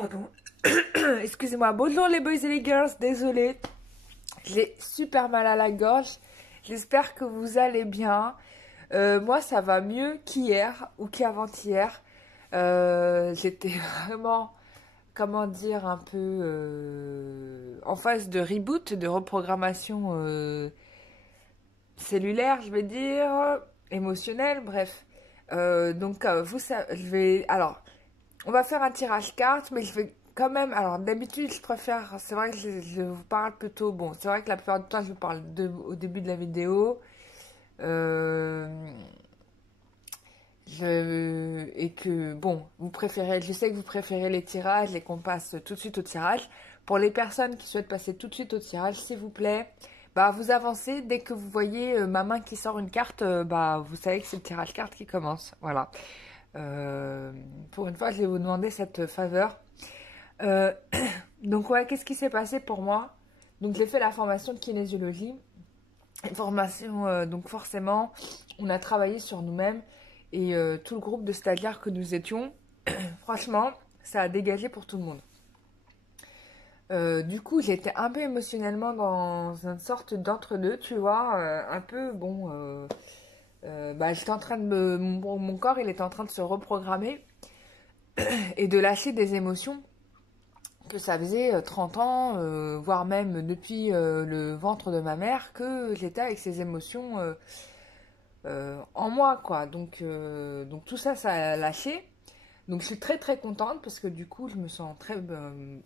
Pardon. Excusez-moi. Bonjour les boys et les girls. Désolée. J'ai super mal à la gorge. J'espère que vous allez bien. Moi, ça va mieux qu'hier ou qu'avant-hier. J'étais vraiment, comment dire, un peu en phase de reboot, de reprogrammation cellulaire, je vais dire, émotionnelle, bref. Alors, on va faire un tirage carte, mais je vais quand même. Alors, d'habitude, je préfère. C'est vrai que je vous parle plutôt. Bon, c'est vrai que la plupart du temps, je vous parle au début de la vidéo. Euh, et que, bon, vous préférez. Je sais que vous préférez les tirages et qu'on passe tout de suite au tirage. Pour les personnes qui souhaitent passer tout de suite au tirage, s'il vous plaît, bah, vous avancez. Dès que vous voyez ma main qui sort une carte, bah, vous savez que c'est le tirage carte qui commence. Voilà. Pour une fois, je vais vous demander cette faveur. Euh, donc ouais, qu'est-ce qui s'est passé pour moi? Donc j'ai fait la formation de kinésiologie. Une formation, donc forcément, on a travaillé sur nous-mêmes et tout le groupe de stagiaires que nous étions, franchement, ça a dégagé pour tout le monde. Du coup, j'étais un peu émotionnellement dans une sorte d'entre-deux, tu vois, un peu, bon, bah, j'étais en train de mon corps, il était en train de se reprogrammer et de lâcher des émotions que ça faisait 30 ans, voire même depuis le ventre de ma mère, que j'étais avec ces émotions en moi, quoi. Donc tout ça, ça a lâché. Donc je suis très très contente parce que du coup, je me sens très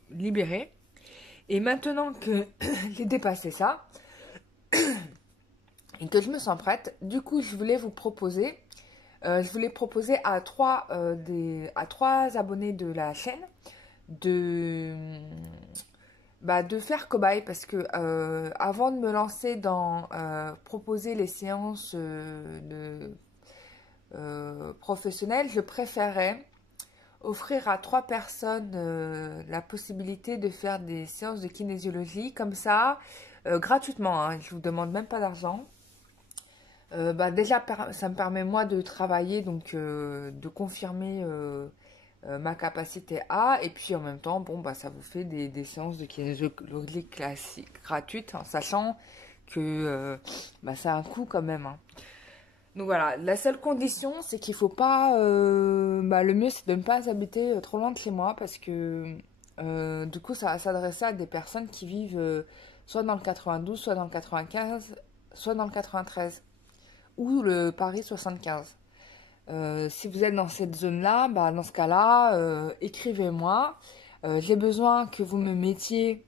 libérée. Et maintenant que j'ai dépassé ça et que je me sens prête, du coup, je voulais proposer à trois abonnés de la chaîne de faire cobaye parce que avant de me lancer dans proposer les séances professionnelles, je préférais offrir à 3 personnes la possibilité de faire des séances de kinésiologie comme ça, gratuitement, hein, je ne vous demande même pas d'argent. Bah déjà, ça me permet moi de travailler, donc de confirmer ma capacité à, et puis en même temps, bon, bah, ça vous fait des séances de kinésiologie classiques, gratuites, en sachant que bah, ça a un coût quand même, hein. Donc voilà, la seule condition, c'est qu'il faut pas, bah, le mieux c'est de ne pas habiter trop loin de chez moi, parce que du coup, ça va s'adresser à des personnes qui vivent soit dans le 92, soit dans le 95, soit dans le 93, ou le Paris 75. Si vous êtes dans cette zone-là, bah, dans ce cas-là, écrivez-moi. J'ai besoin que vous me mettiez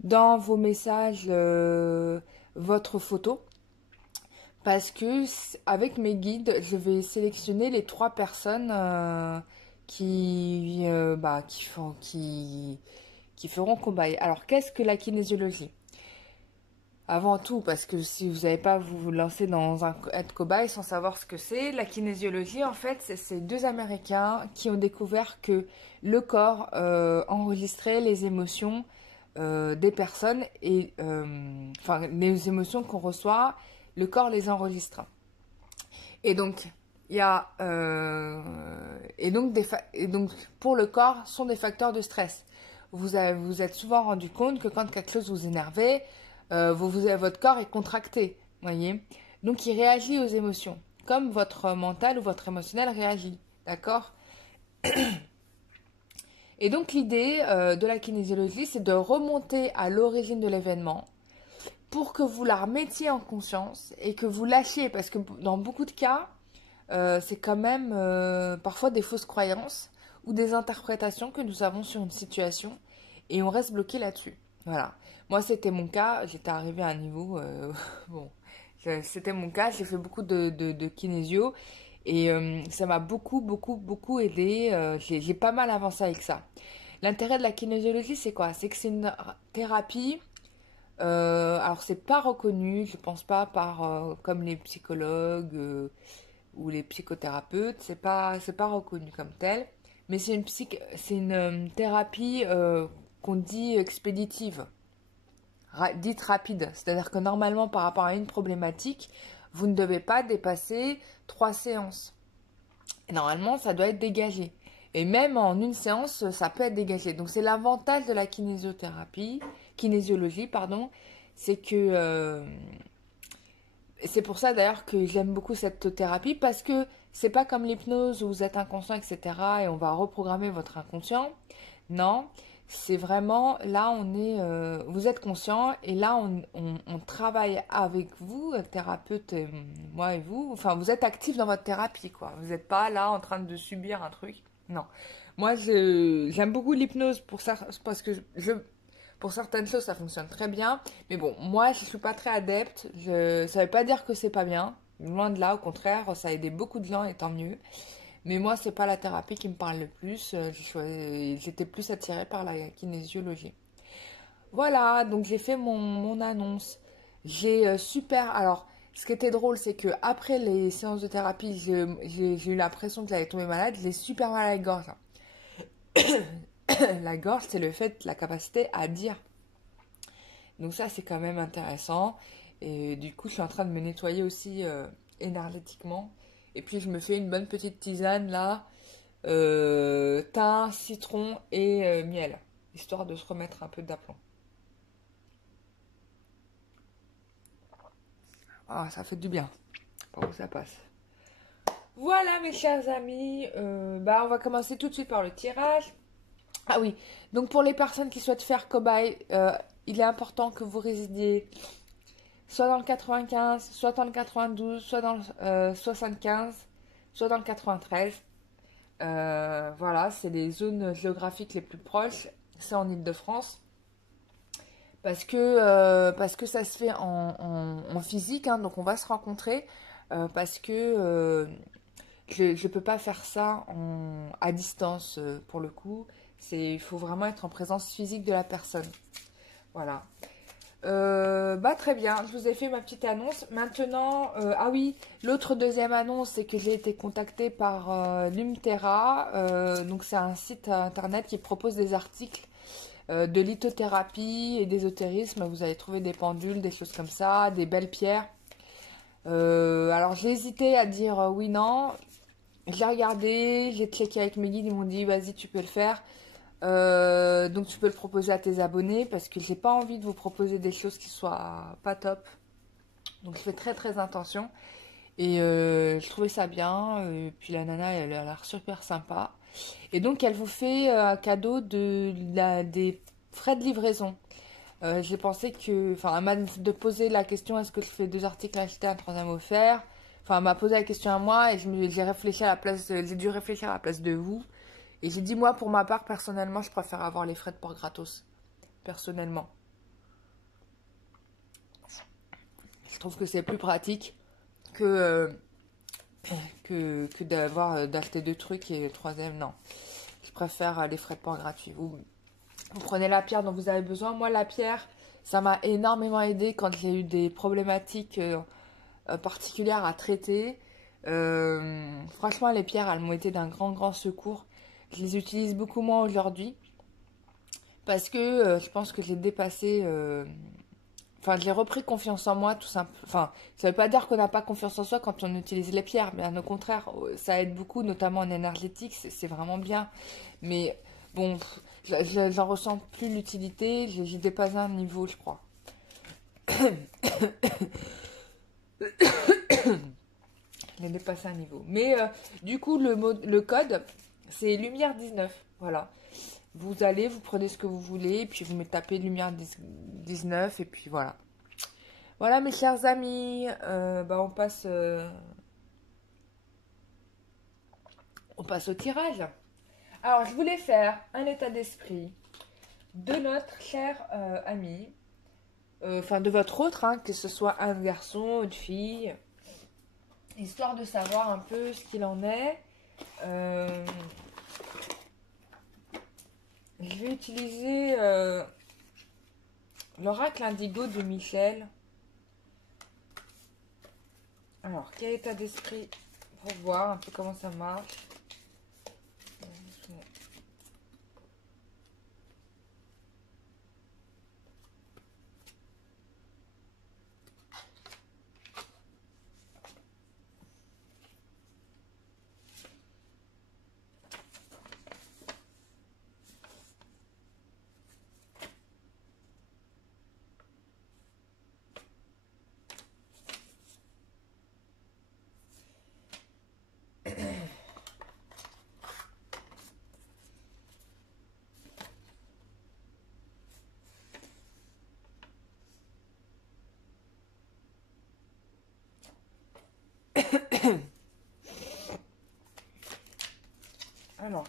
dans vos messages votre photo. Parce que avec mes guides, je vais sélectionner les 3 personnes qui feront cobaye. Alors, qu'est-ce que la kinésiologie? Avant tout, parce que si vous n'avez pas vous lancer dans être cobaye sans savoir ce que c'est, la kinésiologie, en fait, c'est ces 2 Américains qui ont découvert que le corps enregistrait les émotions des personnes et enfin les émotions qu'on reçoit, le corps les enregistre. Et donc il y a et donc pour le corps sont des facteurs de stress. Vous êtes souvent rendu compte que quand quelque chose vous énervait, votre corps est contracté, voyez. Donc il réagit aux émotions, comme votre mental ou votre émotionnel réagit, d'accord? Et donc l'idée de la kinésiologie, c'est de remonter à l'origine de l'événement pour que vous la remettiez en conscience et que vous lâchiez, parce que dans beaucoup de cas, c'est quand même parfois des fausses croyances ou des interprétations que nous avons sur une situation et on reste bloqué là-dessus. Voilà. Moi, c'était mon cas. J'étais arrivée à un niveau... bon, c'était mon cas. J'ai fait beaucoup de kinésio et ça m'a beaucoup, beaucoup, beaucoup aidé. J'ai pas mal avancé avec ça. L'intérêt de la kinésiologie, c'est quoi? C'est que c'est une thérapie. Alors, c'est pas reconnu, je pense pas, comme les psychologues ou les psychothérapeutes. C'est pas reconnu comme tel. Mais c'est une thérapie qu'on dit expéditive, dite rapide. C'est-à-dire que normalement, par rapport à une problématique, vous ne devez pas dépasser 3 séances. Et normalement, ça doit être dégagé. Et même en une séance, ça peut être dégagé. Donc c'est l'avantage de la kinésiologie, pardon, c'est que c'est pour ça d'ailleurs que j'aime beaucoup cette thérapie parce que c'est pas comme l'hypnose où vous êtes inconscient, etc. et on va reprogrammer votre inconscient. Non, c'est vraiment là vous êtes conscient et là on travaille avec vous, thérapeute, moi et vous. Enfin, vous êtes actif dans votre thérapie, quoi. Vous n'êtes pas là en train de subir un truc. Non. Moi, j'aime beaucoup l'hypnose pour ça, parce que pour certaines choses, ça fonctionne très bien. Mais bon, moi, je suis pas très adepte. Ça veut pas dire que c'est pas bien. Loin de là, au contraire, ça a aidé beaucoup de gens et tant mieux. Mais moi, c'est pas la thérapie qui me parle le plus. J'étais plus attirée par la kinésiologie. Voilà, donc j'ai fait mon annonce. J'ai super. Alors, ce qui était drôle, c'est que après les séances de thérapie, j'ai eu l'impression que j'allais tomber malade. J'ai super mal à la gorge. La gorge, c'est le fait, la capacité à dire. Donc ça, c'est quand même intéressant. Et du coup, je suis en train de me nettoyer aussi énergétiquement. Et puis, je me fais une bonne petite tisane là. Thym, citron et miel. Histoire de se remettre un peu d'aplomb. Ah, ça fait du bien. Par où ça passe. Voilà mes chers amis. On va commencer tout de suite par le tirage. Ah oui, donc pour les personnes qui souhaitent faire cobaye, il est important que vous résidiez soit dans le 95, soit dans le 92, soit dans le 75, soit dans le 93. Voilà, c'est les zones géographiques les plus proches. C'est en Île-de-France. Parce que ça se fait en physique, hein, donc on va se rencontrer. Parce que je ne peux pas faire ça à distance pour le coup. Il faut vraiment être en présence physique de la personne. Voilà. Très bien, je vous ai fait ma petite annonce. Maintenant, ah oui, l'autre deuxième annonce, c'est que j'ai été contactée par Lumtera. Donc c'est un site internet qui propose des articles de lithothérapie et d'ésotérisme. Vous allez trouver des pendules, des choses comme ça, des belles pierres. Alors j'ai hésité à dire oui, non. J'ai regardé, j'ai checké avec mes guides, ils m'ont dit vas-y tu peux le faire. Donc tu peux le proposer à tes abonnés parce que j'ai pas envie de vous proposer des choses qui soient pas top. Donc je fais très très attention. Et je trouvais ça bien. Et puis la nana elle a l'air super sympa. Et donc elle vous fait un cadeau des frais de livraison. J'ai pensé que, enfin, elle m'a de poser la question est-ce que je fais 2 articles achetés, un troisième offert. Enfin, elle m'a posé la question à moi et j'ai réfléchi à la place, j'ai dû réfléchir à la place de vous. Et j'ai dit moi, pour ma part, personnellement, je préfère avoir les frais de port gratos. Personnellement, je trouve que c'est plus pratique que que d'acheter 2 trucs et le troisième non. Je préfère les frais de port gratuits. Vous prenez la pierre dont vous avez besoin. Moi, la pierre, ça m'a énormément aidé quand j'ai eu des problématiques particulières à traiter. Franchement, les pierres, elles m'ont été d'un grand, grand secours. Je les utilise beaucoup moins aujourd'hui parce que je pense que j'ai dépassé. Enfin, j'ai repris confiance en moi, tout simple. Enfin, ça veut pas dire qu'on n'a pas confiance en soi quand on utilise les pierres, bien au contraire, ça aide beaucoup, notamment en énergétique, c'est vraiment bien. Mais bon, j'en ressens plus l'utilité, j'ai dépassé un niveau, je crois. J'ai dépassé un niveau. Mais du coup, le code, c'est Lumière 19. Voilà. Vous allez, vous prenez ce que vous voulez, et puis vous me tapez Lumière 19, et puis voilà. Voilà mes chers amis, on passe au tirage. Alors, je voulais faire un état d'esprit de notre cher ami, enfin de votre autre, hein, que ce soit un garçon, une fille, histoire de savoir un peu ce qu'il en est. Je vais utiliser l'oracle indigo de Michel. Alors, quel état d'esprit pour voir un peu comment ça marche.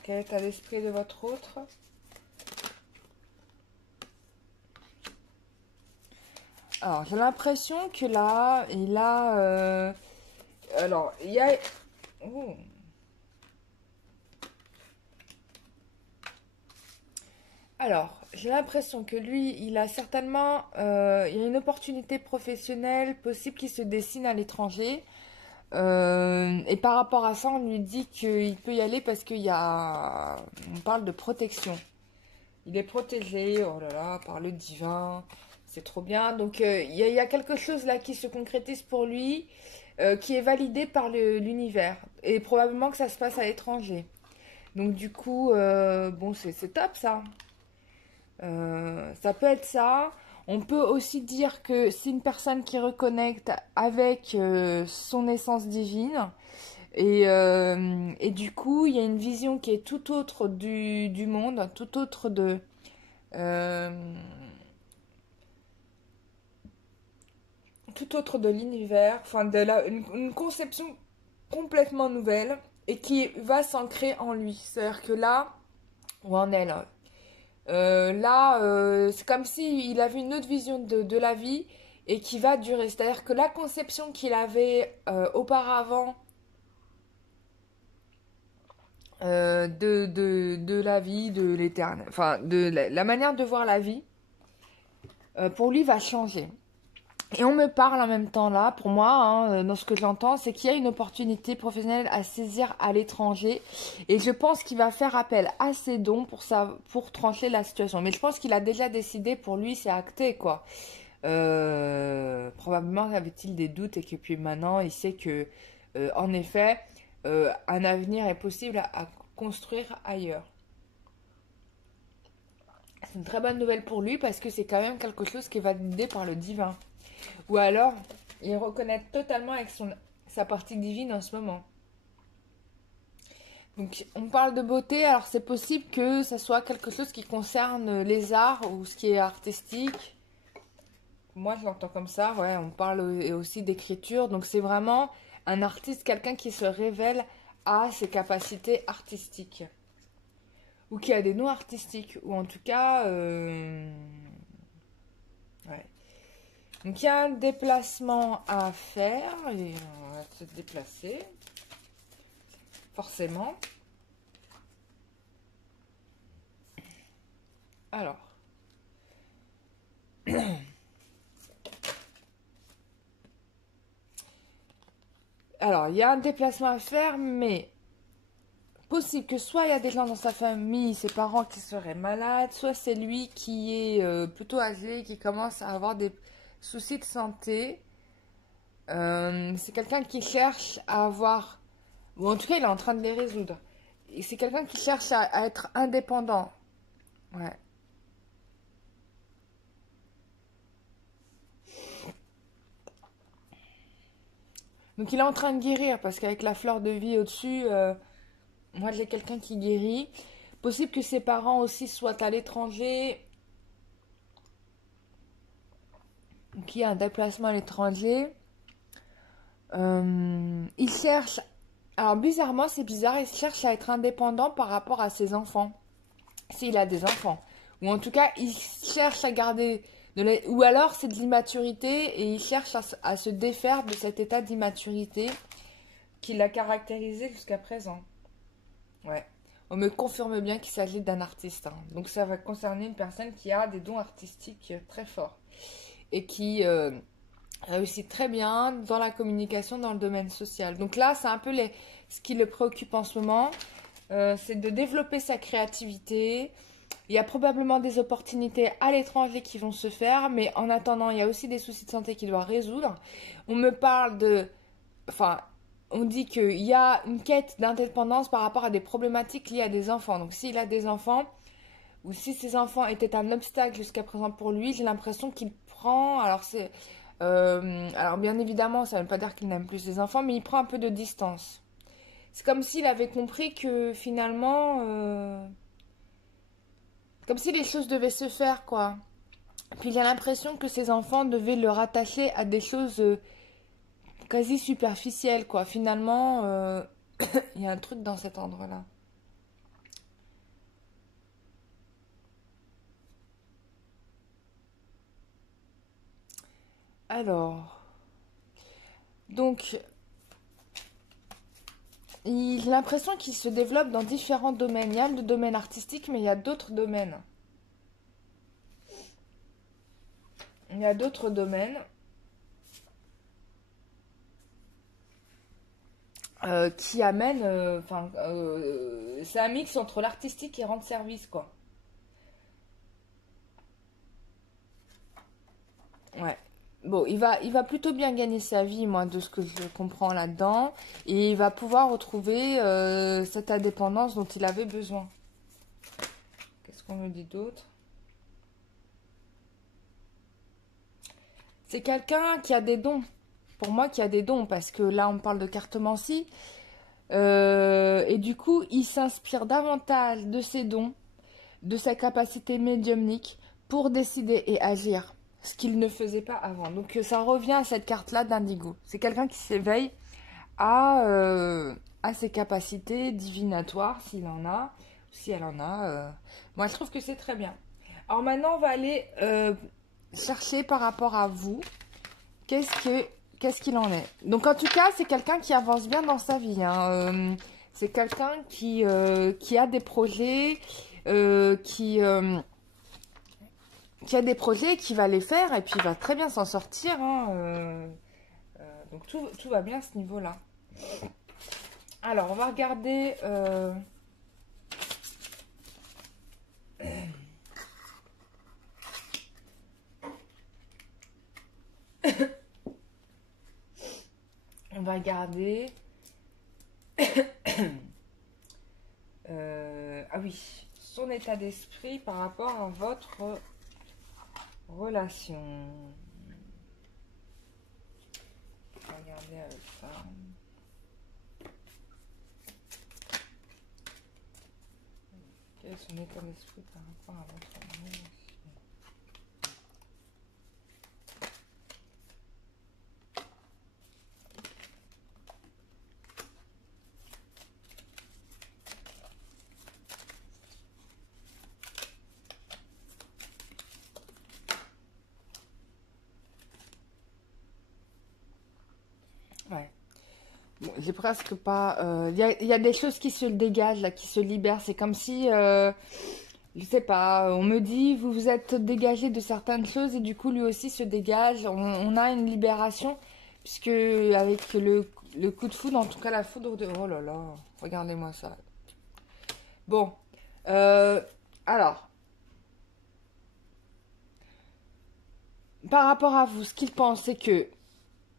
Quel est l'état d'esprit de votre autre? Alors, j'ai l'impression que là, il a... alors, il y a... Oh. Alors, j'ai l'impression que lui, il a certainement... il y a une opportunité professionnelle possible qui se dessine à l'étranger. Et par rapport à ça, on lui dit qu'il peut y aller parce qu'il y a... On parle de protection. Il est protégé, oh là là, par le divin. C'est trop bien. Donc, il y a quelque chose là qui se concrétise pour lui, qui est validé par l'univers. Et probablement que ça se passe à l'étranger. Donc, du coup, bon, c'est top ça. Ça peut être ça. On peut aussi dire que c'est une personne qui reconnecte avec son essence divine. Et du coup, il y a une vision qui est tout autre du monde, tout autre euh, tout autre de l'univers, enfin une conception complètement nouvelle et qui va s'ancrer en lui. C'est-à-dire que là, ou en elle, c'est comme s'il avait une autre vision de la vie et qui va durer. C'est-à-dire que la conception qu'il avait auparavant de la vie, de l'éternel, enfin de la manière de voir la vie, pour lui va changer. Et on me parle en même temps là, pour moi, hein, dans ce que j'entends, c'est qu'il y a une opportunité professionnelle à saisir à l'étranger. Et je pense qu'il va faire appel à ses dons pour trancher la situation. Mais je pense qu'il a déjà décidé, pour lui, c'est acté, quoi. Probablement avait-il des doutes et que puis maintenant, il sait que, en effet, un avenir est possible à construire ailleurs. C'est une très bonne nouvelle pour lui parce que c'est quand même quelque chose qui est validé par le divin. Ou alors, il reconnaît totalement avec sa partie divine en ce moment. Donc, on parle de beauté, alors c'est possible que ça soit quelque chose qui concerne les arts ou ce qui est artistique. Moi, je l'entends comme ça, ouais, on parle aussi d'écriture. Donc, c'est vraiment un artiste, quelqu'un qui se révèle à ses capacités artistiques. Ou qui a des noms artistiques. Ou en tout cas, ouais. Donc il y a un déplacement à faire et on va se déplacer, forcément. Alors, il y a un déplacement à faire, mais possible que soit il y a des gens dans sa famille, ses parents qui seraient malades, soit c'est lui qui est plutôt âgé, qui commence à avoir des soucis de santé. C'est quelqu'un qui cherche à avoir... Ou en tout cas, il est en train de les résoudre. Et c'est quelqu'un qui cherche à être indépendant. Ouais. Donc il est en train de guérir parce qu'avec la fleur de vie au-dessus, moi j'ai quelqu'un qui guérit. Possible que ses parents aussi soient à l'étranger. Donc il y a un déplacement à l'étranger. Il cherche... Alors bizarrement, c'est bizarre, il cherche à être indépendant par rapport à ses enfants. S'il a des enfants. Ou en tout cas, il cherche à garder... Ou alors c'est de l'immaturité et il cherche à se défaire de cet état d'immaturité qui l'a caractérisé jusqu'à présent. Ouais. On me confirme bien qu'il s'agit d'un artiste. Hein. Donc ça va concerner une personne qui a des dons artistiques très forts. Et qui réussit très bien dans la communication dans le domaine social. Donc là, c'est un peu ce qui le préoccupe en ce moment. C'est de développer sa créativité. Il y a probablement des opportunités à l'étranger qui vont se faire, mais en attendant, il y a aussi des soucis de santé qu'il doit résoudre. On me parle de... Enfin, on dit qu'il y a une quête d'indépendance par rapport à des problématiques liées à des enfants. Donc s'il a des enfants, ou si ses enfants étaient un obstacle jusqu'à présent pour lui, j'ai l'impression qu'il prend... alors bien évidemment, ça ne veut pas dire qu'il n'aime plus ses enfants, mais il prend un peu de distance. C'est comme s'il avait compris que finalement... comme si les choses devaient se faire, quoi. Puis j'ai l'impression que ses enfants devaient le rattacher à des choses quasi superficielles, quoi. Finalement, il y a un truc dans cet endroit-là. Alors, donc, j'ai l'impression qu'il se développe dans différents domaines. Il y a le domaine artistique, mais il y a d'autres domaines. Il y a d'autres domaines qui amènent... c'est un mix entre l'artistique et rendre service, quoi. Ouais. Bon, il va plutôt bien gagner sa vie, moi, de ce que je comprends là-dedans. Et il va pouvoir retrouver cette indépendance dont il avait besoin. Qu'est-ce qu'on me dit d'autre? C'est quelqu'un qui a des dons. Pour moi, qui a des dons, parce que là, on parle de cartomancie. Et du coup, il s'inspire davantage de ses dons, de sa capacité médiumnique, pour décider et agir. Ce qu'il ne faisait pas avant. Donc, ça revient à cette carte-là d'indigo. C'est quelqu'un qui s'éveille à ses capacités divinatoires, s'il en a, si elle en a. Moi, je trouve que c'est très bien. Alors maintenant, on va aller chercher par rapport à vous, qu'est-ce qu'il en est. Donc en tout cas, c'est quelqu'un qui avance bien dans sa vie. Hein. C'est quelqu'un qui a des projets, qui a des projets et qui va les faire et puis il va très bien s'en sortir. Hein. Donc tout va bien à ce niveau-là. Alors, on va regarder... on va regarder... ah oui, son état d'esprit par rapport à votre relation. On va regarder avec ça. Quel est son état d'esprit par rapport à votre relation? Ouais. Bon, j'ai presque pas... Il y a des choses qui se dégagent, là, qui se libèrent. C'est comme si... je sais pas, on me dit, vous vous êtes dégagé de certaines choses et du coup, lui aussi se dégage. On a une libération, puisque avec le coup de foudre, en tout cas la foudre de... Oh là là, regardez-moi ça. Bon, alors, par rapport à vous, ce qu'il pense, c'est que...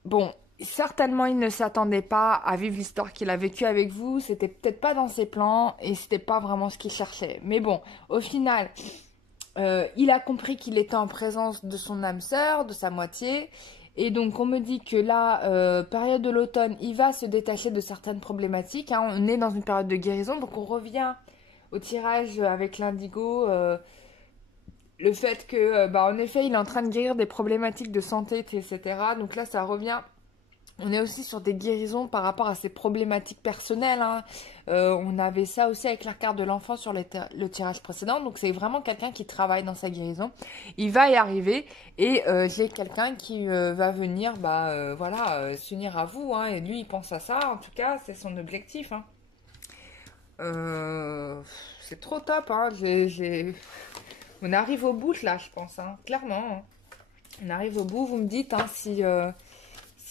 Bon, certainement, il ne s'attendait pas à vivre l'histoire qu'il a vécue avec vous. C'était peut-être pas dans ses plans et c'était pas vraiment ce qu'il cherchait. Mais bon, au final, il a compris qu'il était en présence de son âme sœur, de sa moitié. Et donc, on me dit que là, période de l'automne, il va se détacher de certaines problématiques. Hein. On est dans une période de guérison. Donc, on revient au tirage avec l'indigo. Le fait que, en effet, il est en train de guérir des problématiques de santé, etc. Donc là, ça revient. On est aussi sur des guérisons par rapport à ses problématiques personnelles. Hein. On avait ça aussi avec la carte de l'enfant sur le tirage précédent. Donc c'est vraiment quelqu'un qui travaille dans sa guérison. Il va y arriver. Et j'ai quelqu'un qui va venir s'unir à vous. Hein. Et lui, il pense à ça. En tout cas, c'est son objectif. Hein. C'est trop top. Hein. On arrive au bout là, je pense. Hein. Clairement. Hein. On arrive au bout. Vous me dites hein, si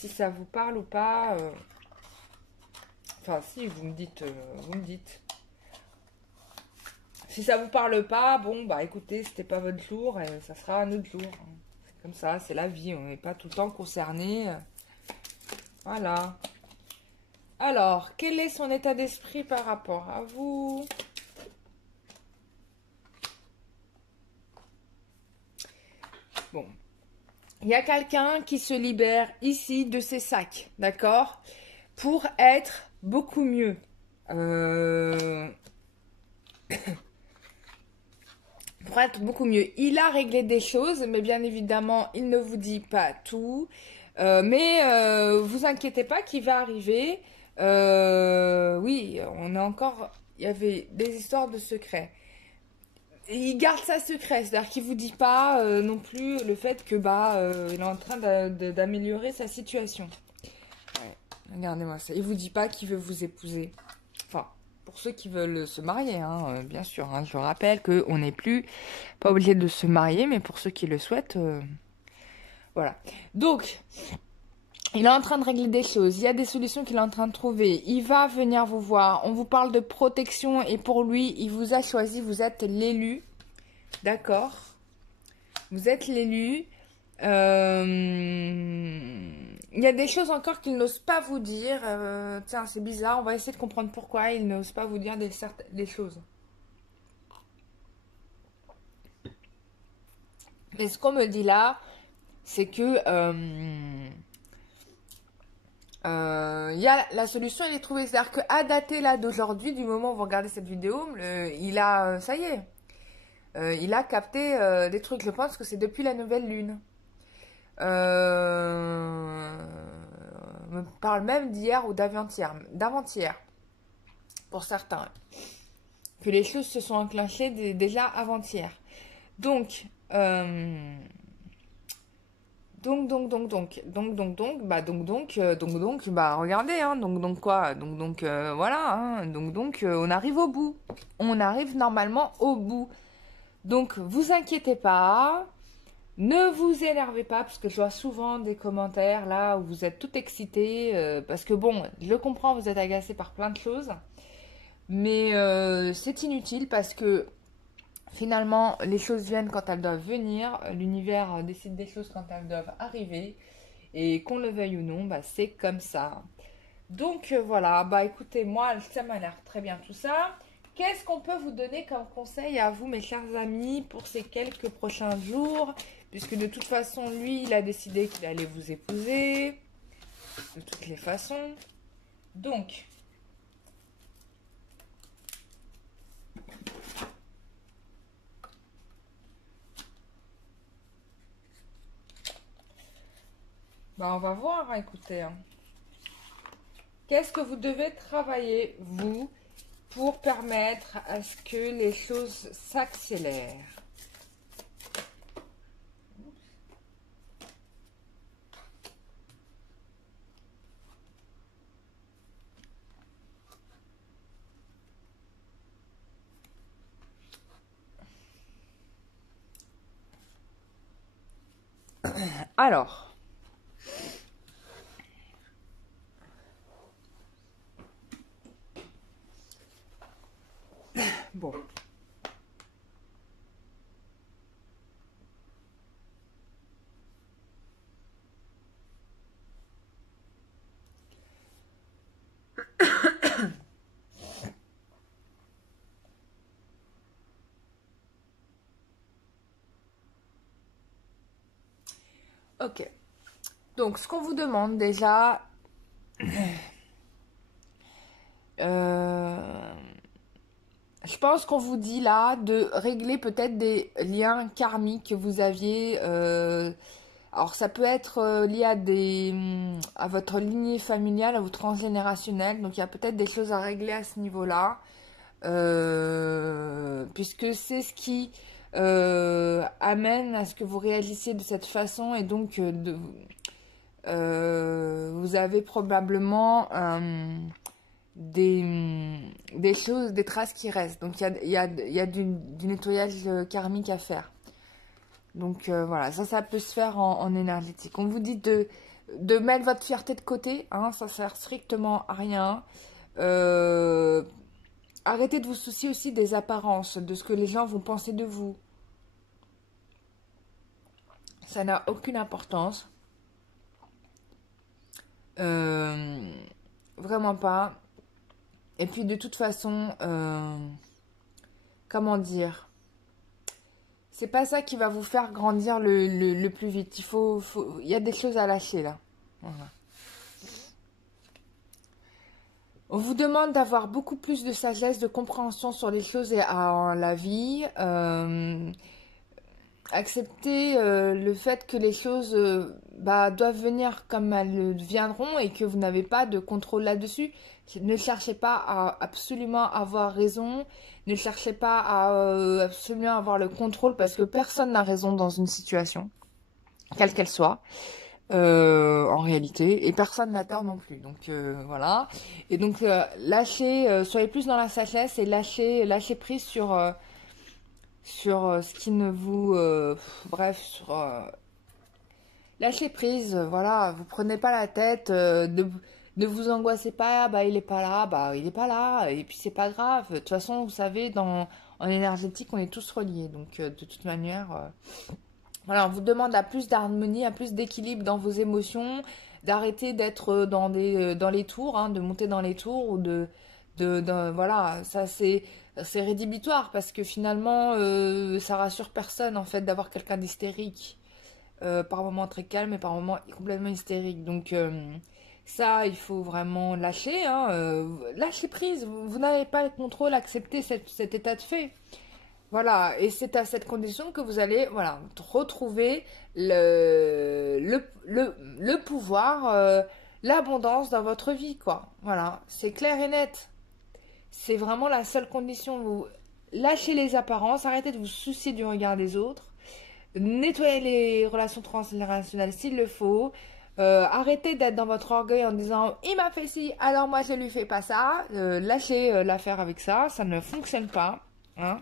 ça vous parle ou pas. Enfin, si, vous me dites. Si ça vous parle pas, bon, bah écoutez, c'était pas votre jour et ça sera un autre jour. Hein. C'est comme ça, c'est la vie, on n'est pas tout le temps concerné. Voilà. Alors, quel est son état d'esprit par rapport à vous? Bon. Il y a quelqu'un qui se libère ici de ses sacs, d'accord? Pour être beaucoup mieux. Pour être beaucoup mieux. Il a réglé des choses, mais bien évidemment, il ne vous dit pas tout. Mais vous inquiétez pas qu'il va arriver. Oui, on a encore... Il y avait des histoires de secrets. il garde ça secret, c'est-à-dire qu'il vous dit pas non plus le fait que il est en train d'améliorer sa situation. Ouais, regardez-moi ça. Il vous dit pas qu'il veut vous épouser. Enfin, pour ceux qui veulent se marier, hein, bien sûr. Hein, je rappelle qu'on n'est plus pas obligé de se marier, mais pour ceux qui le souhaitent, voilà. Donc, il est en train de régler des choses. Il y a des solutions qu'il est en train de trouver. Il va venir vous voir. On vous parle de protection et pour lui, il vous a choisi. Vous êtes l'élu. D'accord. Vous êtes l'élu. Il y a des choses encore qu'il n'ose pas vous dire. Tiens, c'est bizarre. On va essayer de comprendre pourquoi il n'ose pas vous dire des choses. Mais ce qu'on me dit là, c'est que la solution, elle est trouvée. C'est-à-dire qu'à dater là d'aujourd'hui, du moment où vous regardez cette vidéo, ça y est, il a capté des trucs. Je pense que c'est depuis la nouvelle lune. On me parle même d'hier ou d'avant-hier, pour certains. Que les choses se sont enclenchées déjà avant-hier. Donc, regardez, hein, quoi, voilà, hein, on arrive au bout. On arrive normalement au bout. Donc, vous inquiétez pas, ne vous énervez pas, parce que je vois souvent des commentaires là où vous êtes tout excité, parce que bon, je le comprends, vous êtes agacé par plein de choses, mais c'est inutile parce que finalement, les choses viennent quand elles doivent venir. L'univers décide des choses quand elles doivent arriver. Et qu'on le veuille ou non, c'est comme ça. Donc voilà, écoutez, moi, ça m'a l'air très bien tout ça. Qu'est-ce qu'on peut vous donner comme conseil à vous, mes chers amis, pour ces quelques prochains jours? Puisque de toute façon, lui, il a décidé qu'il allait vous épouser. De toutes les façons. Donc... on va voir, hein, écoutez. Hein. Qu'est-ce que vous devez travailler, vous, pour permettre à ce que les choses s'accélèrent? Alors... Bon. Ok. Donc, ce qu'on vous demande déjà... je pense qu'on vous dit là de régler peut-être des liens karmiques que vous aviez. Alors ça peut être lié à votre lignée familiale, à votre transgénérationnel. Donc il y a peut-être des choses à régler à ce niveau-là. Puisque c'est ce qui amène à ce que vous réagissiez de cette façon. Et donc vous avez probablement... des choses, des traces qui restent. Donc, il y a du nettoyage karmique à faire. Donc, voilà, ça peut se faire en énergétique. On vous dit de mettre votre fierté de côté, hein, ça sert strictement à rien. Arrêtez de vous soucier aussi des apparences, de ce que les gens vont penser de vous. Ça n'a aucune importance. Vraiment pas. Et puis de toute façon, comment dire, c'est pas ça qui va vous faire grandir le plus vite. Il y a des choses à lâcher là. Voilà. On vous demande d'avoir beaucoup plus de sagesse, de compréhension sur les choses et la vie. accepter le fait que les choses doivent venir comme elles viendront et que vous n'avez pas de contrôle là-dessus. Ne cherchez pas à absolument avoir raison, ne cherchez pas à absolument avoir le contrôle parce que personne n'a raison dans une situation, quelle qu'elle soit. En réalité, et personne n'a tort non plus, donc voilà. Et donc lâchez, soyez plus dans la sagesse et lâchez prise sur ce qui ne vous bref, sur lâchez prise, voilà. Vous prenez pas la tête, ne vous angoissez pas, bah il est pas là, bah il est pas là, et puis c'est pas grave. De toute façon, vous savez, en énergétique, on est tous reliés, donc de toute manière voilà, on vous demande à plus d'harmonie, à plus d'équilibre dans vos émotions, d'arrêter d'être dans les tours, hein, de monter dans les tours ou voilà, ça c'est rédhibitoire parce que finalement ça rassure personne en fait d'avoir quelqu'un d'hystérique, par moments très calme et par moments complètement hystérique. Donc ça, il faut vraiment lâcher, hein, lâcher prise. Vous n'avez pas le contrôle, accepter cet état de fait. Voilà, et c'est à cette condition que vous allez voilà, retrouver le pouvoir, l'abondance dans votre vie, quoi. Voilà, c'est clair et net. C'est vraiment la seule condition. Vous lâchez les apparences, arrêtez de vous soucier du regard des autres, nettoyez les relations transgénérationnelles s'il le faut, arrêtez d'être dans votre orgueil en disant « il m'a fait ci, alors moi je lui fais pas ça ». Lâchez l'affaire avec ça ne fonctionne pas, hein.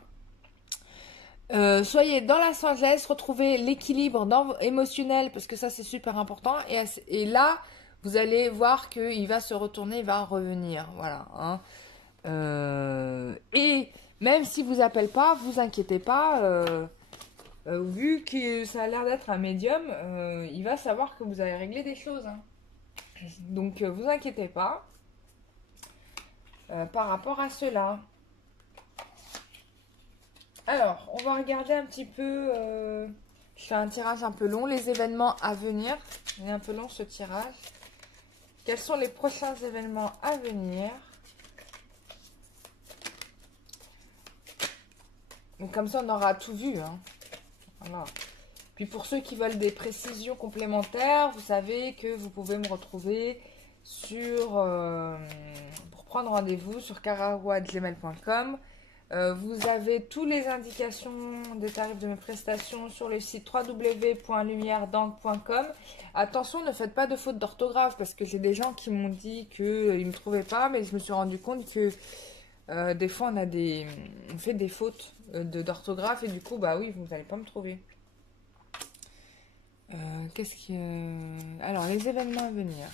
Soyez dans la sagesse, retrouvez l'équilibre émotionnel parce que ça c'est super important et là vous allez voir qu'il va se retourner, il va revenir, voilà, hein. Et même si vous appelle pas, vous inquiétez pas, vu que ça a l'air d'être un médium, il va savoir que vous avez réglé des choses, hein. Donc vous inquiétez pas par rapport à cela. Alors, on va regarder un petit peu, je fais un tirage un peu long, les événements à venir. Il est un peu long ce tirage. Quels sont les prochains événements à venir? Donc comme ça, on aura tout vu, hein. Voilà. Puis pour ceux qui veulent des précisions complémentaires, vous savez que vous pouvez me retrouver pour prendre rendez-vous sur carawa@gmail.com. Vous avez toutes les indications des tarifs de mes prestations sur le site www.lumieredangue.com. Attention, ne faites pas de fautes d'orthographe parce que j'ai des gens qui m'ont dit qu'ils ne me trouvaient pas, mais je me suis rendu compte que des fois on fait des fautes d'orthographe et du coup, bah oui, vous n'allez pas me trouver. Alors, les événements à venir.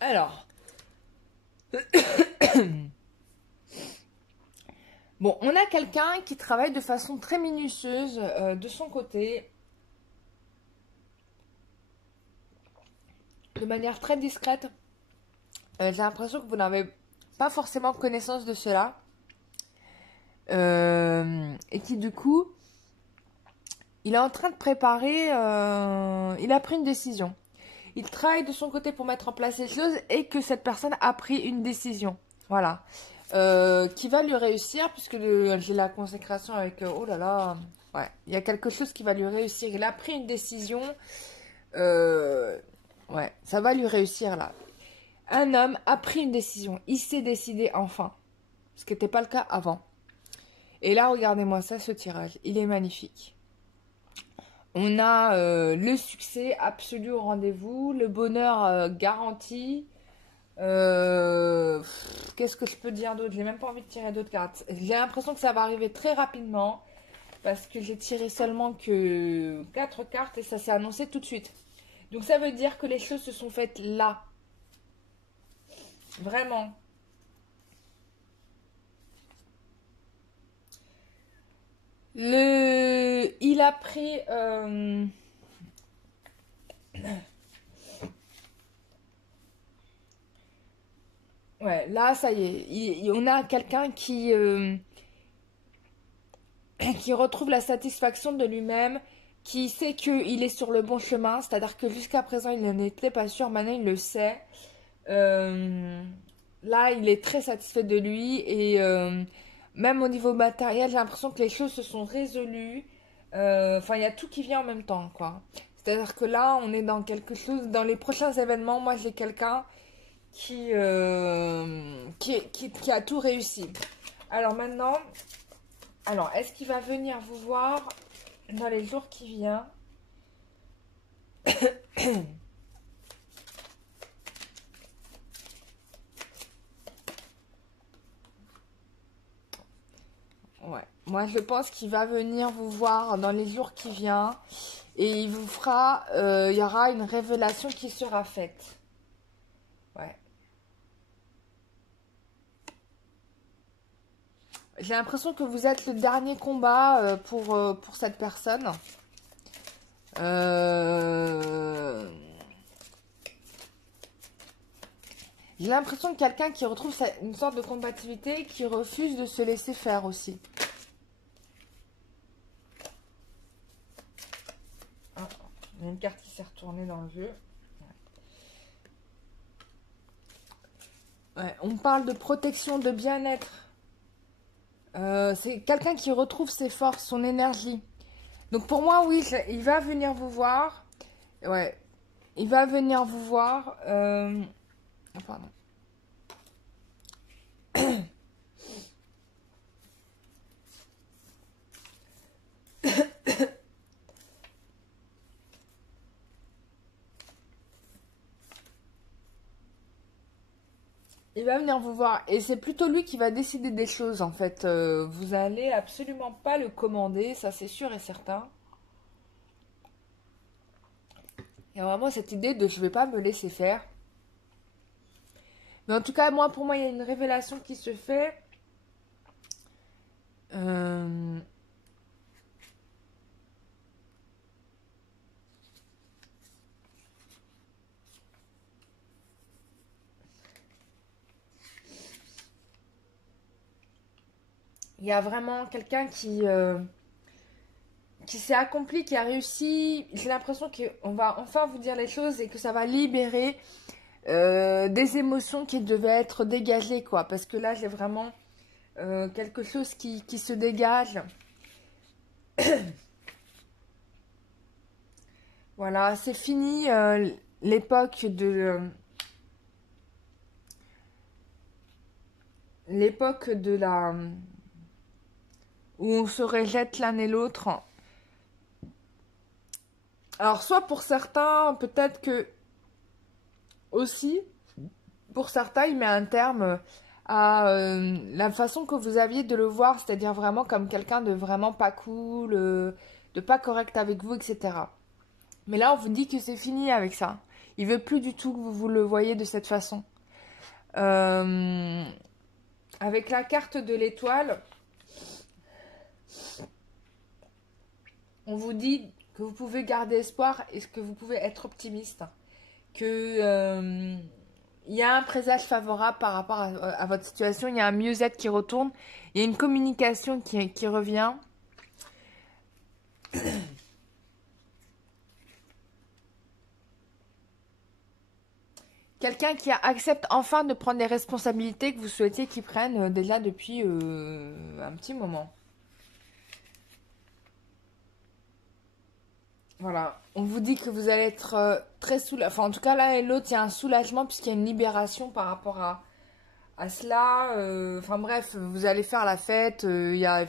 Alors, bon, on a quelqu'un qui travaille de façon très minutieuse de son côté, de manière très discrète. J'ai l'impression que vous n'avez pas forcément connaissance de cela. Et qui du coup, il est en train de préparer, il a pris une décision. Il travaille de son côté pour mettre en place les choses et que cette personne a pris une décision. Voilà. Qui va lui réussir puisque j'ai la consécration avec... oh là là. Ouais. Il y a quelque chose qui va lui réussir. Il a pris une décision. Ouais. Ça va lui réussir là. Un homme a pris une décision. Il s'est décidé enfin. Ce qui n'était pas le cas avant. Et là, regardez-moi ça, ce tirage. Il est magnifique. On a le succès absolu au rendez-vous, le bonheur garanti. Qu'est-ce que je peux dire d'autre? J'ai même pas envie de tirer d'autres cartes. J'ai l'impression que ça va arriver très rapidement parce que j'ai tiré seulement que 4 cartes et ça s'est annoncé tout de suite. Donc ça veut dire que les choses se sont faites là. Vraiment. Il a pris... Ouais, là, ça y est. On a quelqu'un qui retrouve la satisfaction de lui-même, qui sait qu'il est sur le bon chemin. C'est-à-dire que jusqu'à présent, il n'en était pas sûr. Maintenant, il le sait. là, il est très satisfait de lui et même au niveau matériel, j'ai l'impression que les choses se sont résolues. Enfin, il y a tout qui vient en même temps, quoi. C'est-à-dire que là, on est dans quelque chose, dans les prochains événements, moi j'ai quelqu'un qui a tout réussi. Alors maintenant, alors est-ce qu'il va venir vous voir dans les jours qui viennent? Ouais, moi je pense qu'il va venir vous voir dans les jours qui viennent et il vous fera, il y aura une révélation qui sera faite. Ouais. J'ai l'impression que vous êtes le dernier combat pour cette personne. J'ai l'impression de quelqu'un qui retrouve une sorte de combativité, qui refuse de se laisser faire aussi. Ah, il y a une carte qui s'est retournée dans le jeu. Ouais, on parle de protection, de bien-être. C'est quelqu'un qui retrouve ses forces, son énergie. Donc pour moi, oui, il va venir vous voir. Ouais, il va venir vous voir. Oh, pardon. Il va venir vous voir et c'est plutôt lui qui va décider des choses en fait. Vous allez absolument pas le commander, ça c'est sûr et certain. Il y a vraiment cette idée de je vais pas me laisser faire. Mais en tout cas, moi pour moi, il y a une révélation qui se fait. Il y a vraiment quelqu'un qui s'est accompli, qui a réussi. J'ai l'impression qu'on va enfin vous dire les choses et que ça va libérer des émotions qui devaient être dégagées, quoi. Parce que là, j'ai vraiment quelque chose qui se dégage. Voilà, c'est fini l'époque de la où on se rejette l'un et l'autre. Alors, soit pour certains, peut-être que aussi, pour certains, il met un terme à la façon que vous aviez de le voir, c'est-à-dire vraiment comme quelqu'un de vraiment pas cool, de pas correct avec vous, etc. Mais là, on vous dit que c'est fini avec ça. Il veut plus du tout que vous le voyez de cette façon. Avec la carte de l'étoile, on vous dit que vous pouvez garder espoir et que vous pouvez être optimiste. Que il y a un présage favorable par rapport à votre situation. Il y a un mieux-être qui retourne. Il y a une communication qui revient. Quelqu'un qui accepte enfin de prendre les responsabilités que vous souhaitiez qu'il prenne déjà depuis un petit moment. Voilà. On vous dit que vous allez être très soulagé. Enfin, en tout cas, l'un et l'autre, il y a un soulagement puisqu'il y a une libération par rapport à cela. Enfin bref, vous allez faire la fête. Il y a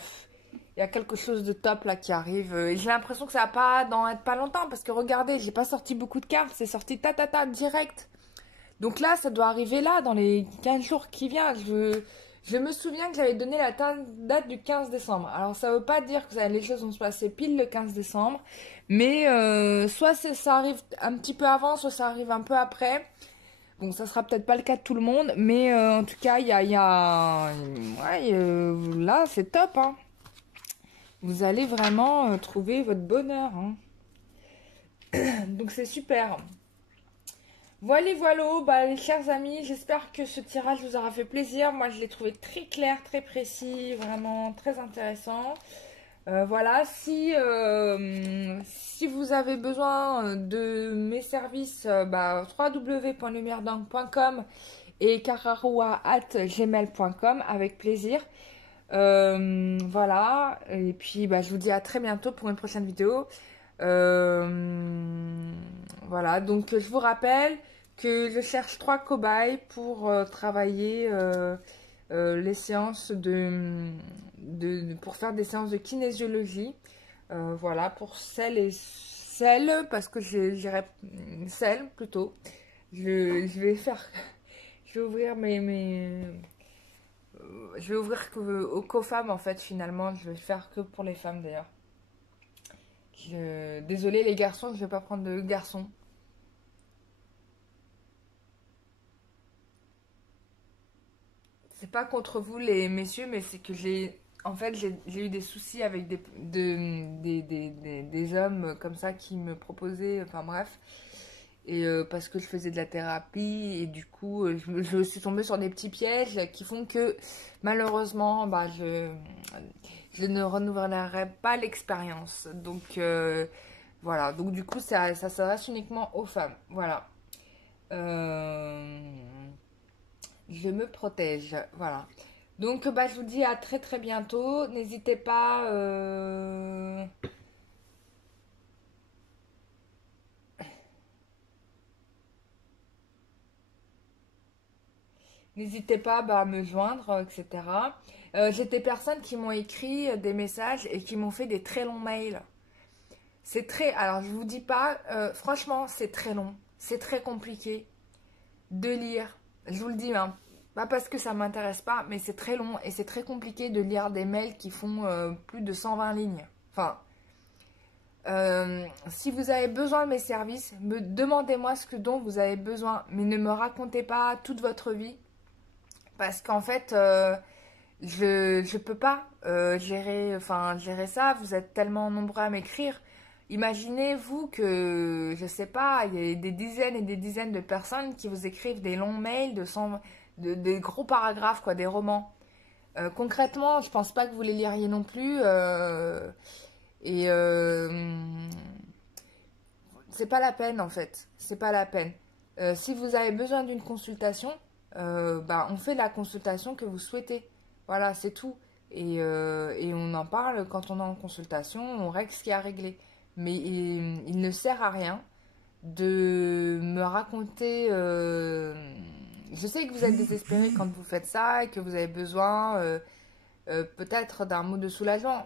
quelque chose de top là qui arrive. Et j'ai l'impression que ça va pas être pas longtemps parce que regardez, j'ai pas sorti beaucoup de cartes. C'est sorti direct. Donc là, ça doit arriver là, dans les 15 jours qui viennent. Je me souviens que j'avais donné la date du 15 décembre. Alors, ça veut pas dire que les choses vont se passer pile le 15 décembre. Mais soit ça arrive un petit peu avant, soit ça arrive un peu après. Bon, ça sera peut-être pas le cas de tout le monde. Mais en tout cas, ouais, là, c'est top. Hein. Vous allez vraiment trouver votre bonheur. Hein. Donc, c'est super. Voilà, bah, les chers amis, j'espère que ce tirage vous aura fait plaisir. Moi, je l'ai trouvé très clair, très précis, vraiment très intéressant. Voilà, si vous avez besoin de mes services, www.lumieredang.com et cararua@gmail.com avec plaisir. Voilà, et puis bah, je vous dis à très bientôt pour une prochaine vidéo. Voilà, donc je vous rappelle que je cherche 3 cobayes pour travailler les séances pour faire des séances de kinésiologie. Voilà, pour celles et celles, parce que j'irai celles plutôt. Je vais faire, je vais ouvrir je vais ouvrir qu'aux femmes en fait finalement. Je vais faire que pour les femmes d'ailleurs. Désolée les garçons, je vais pas prendre de garçons. C'est pas contre vous les messieurs, mais c'est que en fait, j'ai eu des soucis avec des hommes comme ça qui me proposaient, enfin bref. Et parce que je faisais de la thérapie, et du coup, je suis tombée sur des petits pièges qui font que malheureusement, bah, je ne renouvellerai pas l'expérience. Donc voilà, donc du coup, ça s'adresse uniquement aux femmes. Voilà. Je me protège, voilà. Donc, bah, je vous dis à très très bientôt. N'hésitez pas bah, à me joindre, etc. J'ai des personnes qui m'ont écrit des messages et qui m'ont fait des très longs mails. C'est très, alors je vous dis pas, franchement, c'est très long, c'est très compliqué de lire. Je vous le dis, hein, pas parce que ça m'intéresse pas, mais c'est très long et c'est très compliqué de lire des mails qui font plus de 120 lignes. Enfin, si vous avez besoin de mes services, demandez-moi ce dont vous avez besoin, mais ne me racontez pas toute votre vie, parce qu'en fait, je peux pas gérer ça. Vous êtes tellement nombreux à m'écrire. Imaginez-vous que, je sais pas, il y a des dizaines et des dizaines de personnes qui vous écrivent des longs mails des gros paragraphes, quoi, des romans. Concrètement, je pense pas que vous les liriez non plus. Et c'est pas la peine, en fait. C'est pas la peine. Si vous avez besoin d'une consultation, bah, on fait la consultation que vous souhaitez. Voilà, c'est tout. Et on en parle quand on est en consultation, on règle ce qu'il y a à régler. Mais il ne sert à rien de me raconter. Je sais que vous êtes désespéré quand vous faites ça et que vous avez besoin peut-être d'un mot de soulagement.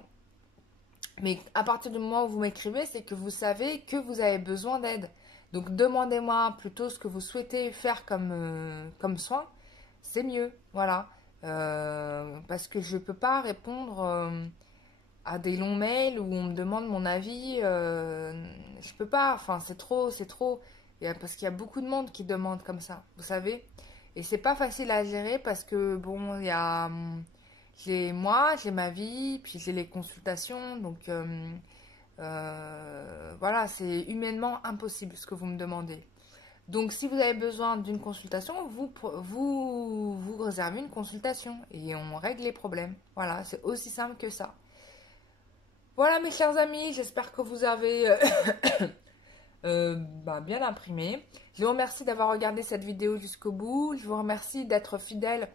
Mais à partir du moment où vous m'écrivez, c'est que vous savez que vous avez besoin d'aide. Donc demandez-moi plutôt ce que vous souhaitez faire comme soin. C'est mieux, voilà. Parce que je ne peux pas répondre à des longs mails où on me demande mon avis. Je peux pas, enfin c'est trop, c'est trop. Parce qu'il y a beaucoup de monde qui demande comme ça, vous savez. Et c'est pas facile à gérer parce que bon, il y a j'ai ma vie, puis j'ai les consultations, donc voilà, c'est humainement impossible ce que vous me demandez. Donc si vous avez besoin d'une consultation, vous réservez une consultation et on règle les problèmes. Voilà, c'est aussi simple que ça. Voilà mes chers amis, j'espère que vous avez bah, bien imprimé. Je vous remercie d'avoir regardé cette vidéo jusqu'au bout. Je vous remercie d'être fidèle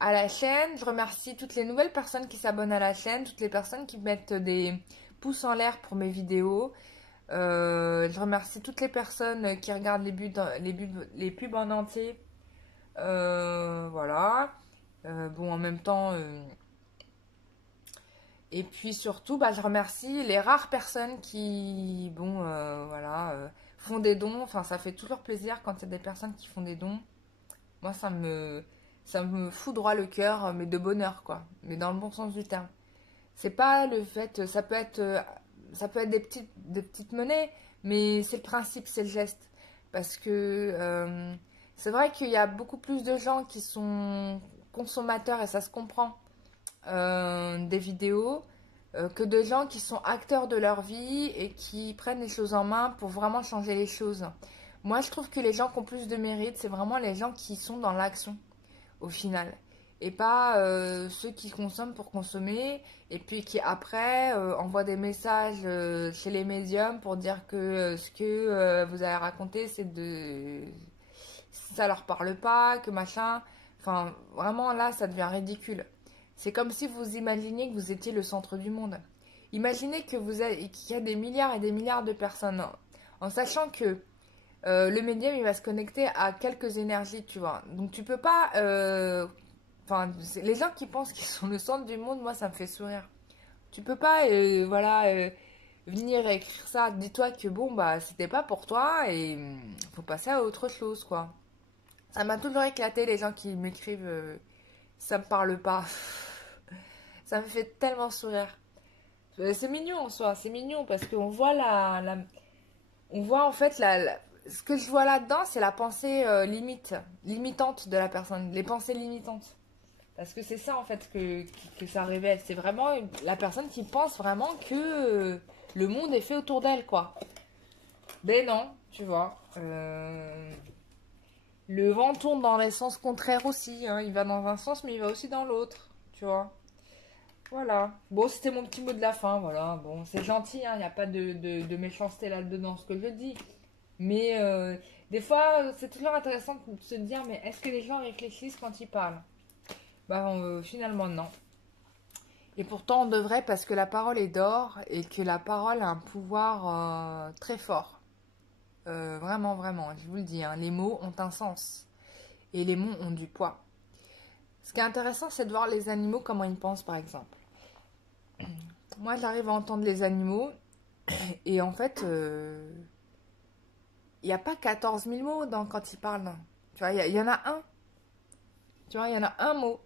à la chaîne. Je remercie toutes les nouvelles personnes qui s'abonnent à la chaîne, toutes les personnes qui mettent des pouces en l'air pour mes vidéos. Je remercie toutes les personnes qui regardent les pubs en entier. Voilà. Bon, en même temps... Et puis surtout, bah, je remercie les rares personnes qui, bon, voilà, font des dons. Enfin, ça fait toujours plaisir quand il y a des personnes qui font des dons. Moi, ça me fout droit le cœur, mais de bonheur, quoi. Mais dans le bon sens du terme. C'est pas le fait, ça peut être des petites monnaies, mais c'est le principe, c'est le geste. Parce que c'est vrai qu'il y a beaucoup plus de gens qui sont consommateurs, et ça se comprend, des vidéos, que de gens qui sont acteurs de leur vie et qui prennent les choses en main pour vraiment changer les choses. Moi, je trouve que les gens qui ont plus de mérite, c'est vraiment les gens qui sont dans l'action, au final. Et pas ceux qui consomment pour consommer et puis qui après envoient des messages chez les médiums pour dire que ce que vous avez raconté ça leur parle pas, que machin. Enfin, vraiment, là, ça devient ridicule. C'est comme si vous imaginiez que vous étiez le centre du monde. Imaginez que qu'il y a des milliards et des milliards de personnes, en sachant que le médium, il va se connecter à quelques énergies, tu vois. Donc, tu peux pas... Enfin, les gens qui pensent qu'ils sont le centre du monde, moi, ça me fait sourire. Tu peux pas, voilà, venir écrire ça. Dis-toi que, bon, bah, c'était pas pour toi et faut passer à autre chose, quoi. Ça m'a toujours éclaté, les gens qui m'écrivent, ça me parle pas. Ça me fait tellement sourire. C'est mignon en soi, c'est mignon parce qu'on voit on voit en fait ce que je vois là-dedans, c'est la pensée limitante de la personne, les pensées limitantes. Parce que c'est ça en fait que ça révèle. C'est vraiment la personne qui pense vraiment que le monde est fait autour d'elle, quoi. Mais non, tu vois. Le vent tourne dans les sens contraires aussi, hein. Il va dans un sens, mais il va aussi dans l'autre, tu vois. Voilà. Bon, c'était mon petit mot de la fin, voilà. Bon, c'est gentil, hein. Il n'y a pas de méchanceté là-dedans, ce que je dis. Mais des fois, c'est toujours intéressant de se dire, mais est-ce que les gens réfléchissent quand ils parlent? Bah, finalement, non. Et pourtant, on devrait, parce que la parole est d'or et que la parole a un pouvoir très fort. Vraiment, vraiment, je vous le dis, hein, les mots ont un sens. Et les mots ont du poids. Ce qui est intéressant, c'est de voir les animaux, comment ils pensent, par exemple. Moi, j'arrive à entendre les animaux. Et en fait, il n'y a pas 14 000 mots quand ils parlent. Tu vois, il y en a un. Tu vois, il y en a un mot.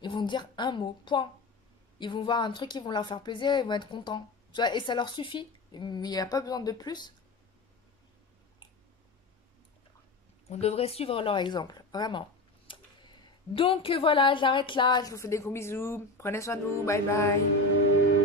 Ils vont dire un mot, point. Ils vont voir un truc qui vont leur faire plaisir, ils vont être contents. Tu vois, et ça leur suffit. Il n'y a pas besoin de plus. On devrait suivre leur exemple, vraiment. Donc voilà, j'arrête là. Je vous fais des gros bisous. Prenez soin de vous. Bye bye.